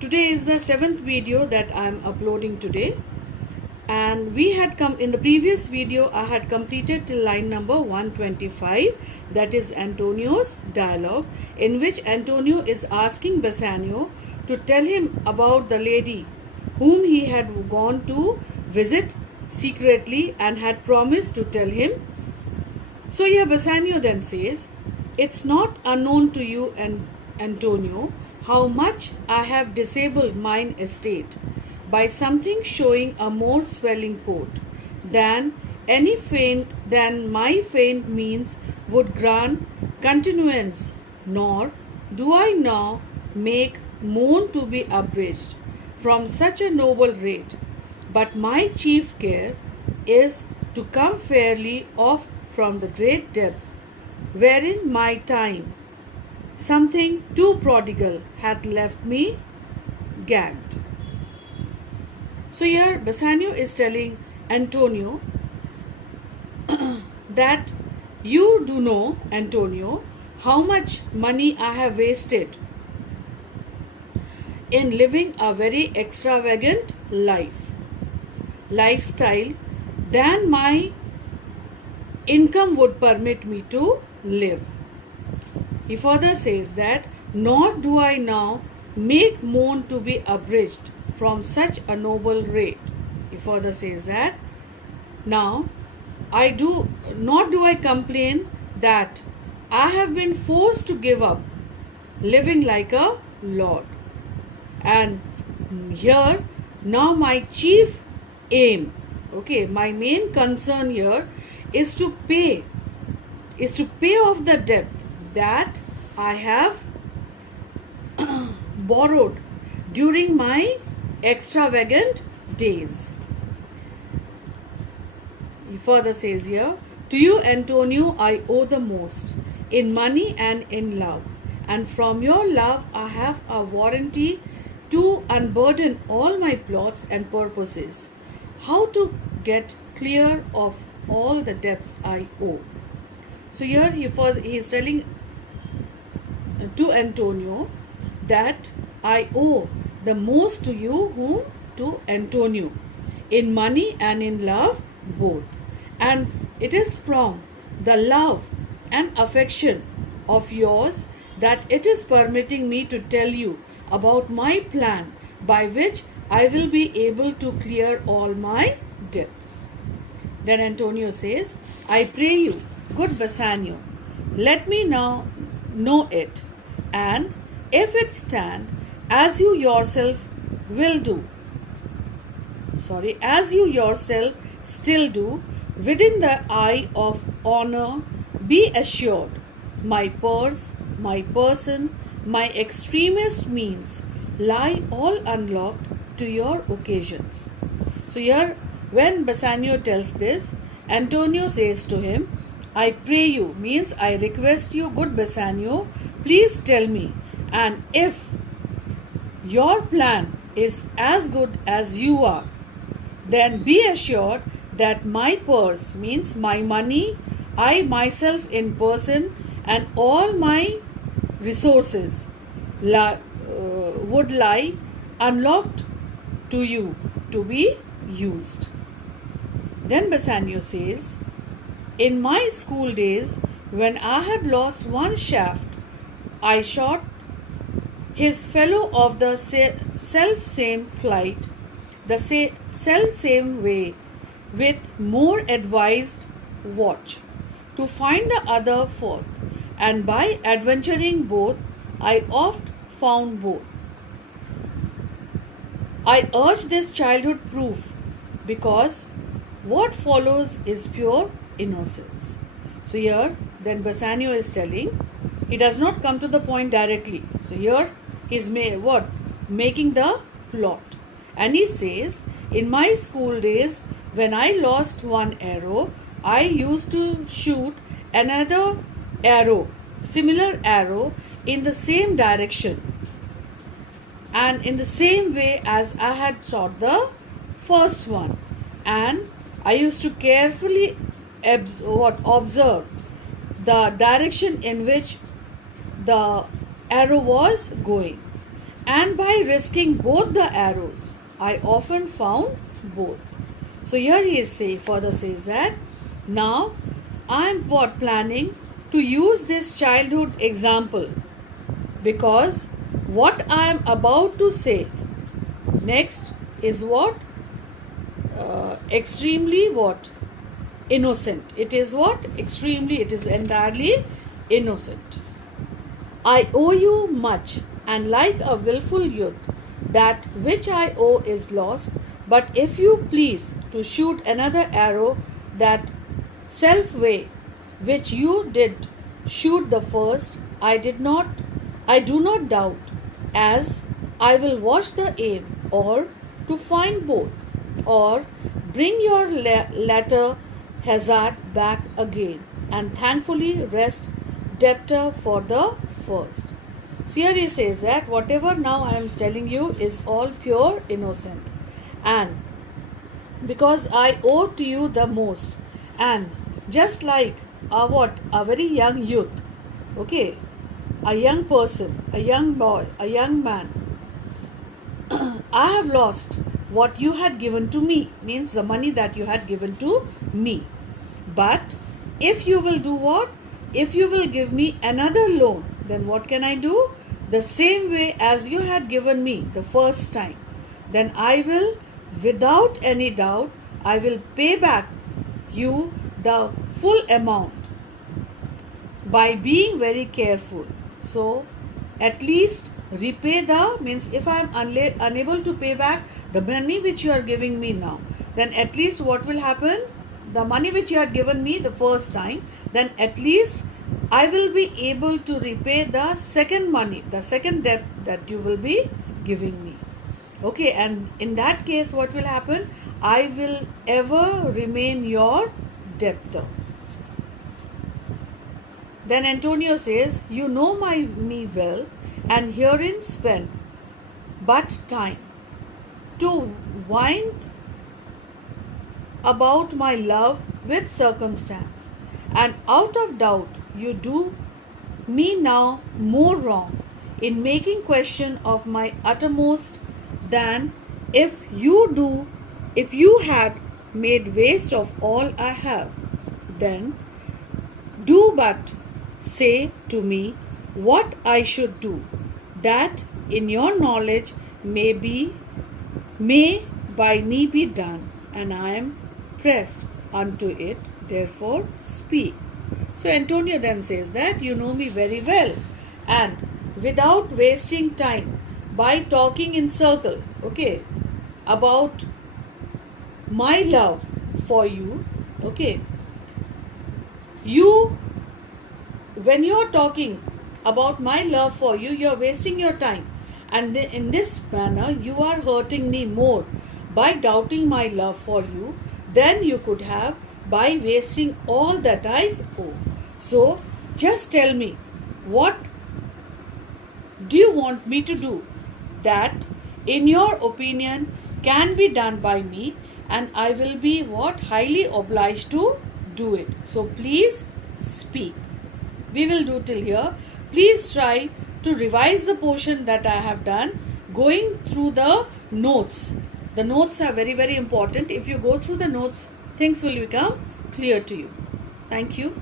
Today is the 7th video that I am uploading today, and we had come in the previous video. I had completed till line number 125, that is Antonio's dialogue, in which Antonio is asking Bassanio to tell him about the lady whom he had gone to visit secretly and had promised to tell him. So here Bassanio then says, "It's not unknown to you, and Antonio, how much I have disabled mine estate by something showing a more swelling coat than my feigned means would grant continuance, nor do I now make moan to be abridged from such a noble rate, but my chief care is to come fairly off from the great depth wherein my time, something too prodigal, hath left me gagged." So here Bassanio is telling Antonio that you do know, Antonio, how much money I have wasted in living a very extravagant lifestyle than my income would permit me to live. He further says that, "Nor do I now make moan to be abridged from such a noble rate." He further says that, "Now nor do I complain that I have been forced to give up living like a lord. And here now my chief aim, my main concern here is to pay off the debt that I have borrowed during my extravagant days." He further says here, "To you, Antonio, I owe the most, in money and in love, and from your love I have a warranty to unburden all my plots and purposes, how to get clear of all the debts I owe." So here he is telling to Antonio that I owe the most to you, whom? To Antonio, in money and in love both. And it is from the love and affection of yours that it is permitting me to tell you about my plan by which I will be able to clear all my debts. Then Antonio says, "I pray you, good Bassanio, let me now know it, and if it stand as you yourself still do, within the eye of honor, be assured, my purse, my person, my extremest means lie all unlocked to your occasions." So here when Bassanio tells this, Antonio says to him, "I pray you," means I request you, good Bassanio, please tell me, and if your plan is as good as you are, then be assured that my purse, means my money, I myself in person, and all my resources would lie unlocked to you to be used. Then Bassanio says, "In my school days, when I had lost one shaft, I shot his fellow of the self-same flight, the self-same way, with more advised watch, to find the other fourth, and by adventuring both, I oft found both. I urge this childhood proof, because what follows is pure innocence." So here then Bassanio is telling, he does not come to the point directly. So here he is making the plot, and he says, "In my school days, when I lost one arrow, I used to shoot another similar arrow in the same direction and in the same way as I had shot the first one, and I used to carefully observe the direction in which the arrow was going. And by risking both the arrows, I often found both. So here he is further says that now I am planning to use this childhood example, because what I am about to say next is what? Extremely what? Innocent. It is what? Extremely, it is entirely innocent. I owe you much, and like a wilful youth, that which I owe is lost. But if you please to shoot another arrow that self way which you did shoot the first, I do not doubt, as I will watch the aim, or to find both, or bring your latter hazard back again, and thankfully rest debtor for the first. So here he says that whatever now I am telling you is all pure innocent, and because I owe to you the most, and just like a very young youth, okay, a young person, a young boy, a young man, I have lost what you had given to me, means the money that you had given to me. But if you will do what? If you will give me another loan, then what can I do? The same way as you had given me the first time, then I will, without any doubt, I will pay back you the full amount by being very careful. So at least repay the, means if I am unable to pay back the money which you are giving me now, then at least what will happen? The money which you had given me the first time, then at least I will be able to repay the second money, the second debt that you will be giving me. Okay, and in that case what will happen? I will ever remain your debtor. Then Antonio says, you know me well, and herein spend but time to wind about my love with circumstance, and out of doubt you do me now more wrong in making question of my uttermost than if you had made waste of all I have. Then do but say to me what I should do, that in your knowledge may by me be done, and I am pressed unto it, therefore speak. So Antonio then says that you know me very well, and without wasting time by talking in circle, okay, about my love for you, okay, when you are talking about my love for you, you are wasting your time, and in this manner you are hurting me more by doubting my love for you than you could have by wasting all that I owe. So just tell me, what do you want me to do that in your opinion can be done by me, and I will be what? Highly obliged to do it. So please speak. We will do till here. Please try to revise the portion that I have done, going through the notes. The notes are very, very important. If you go through the notes, things will become clear to you. Thank you.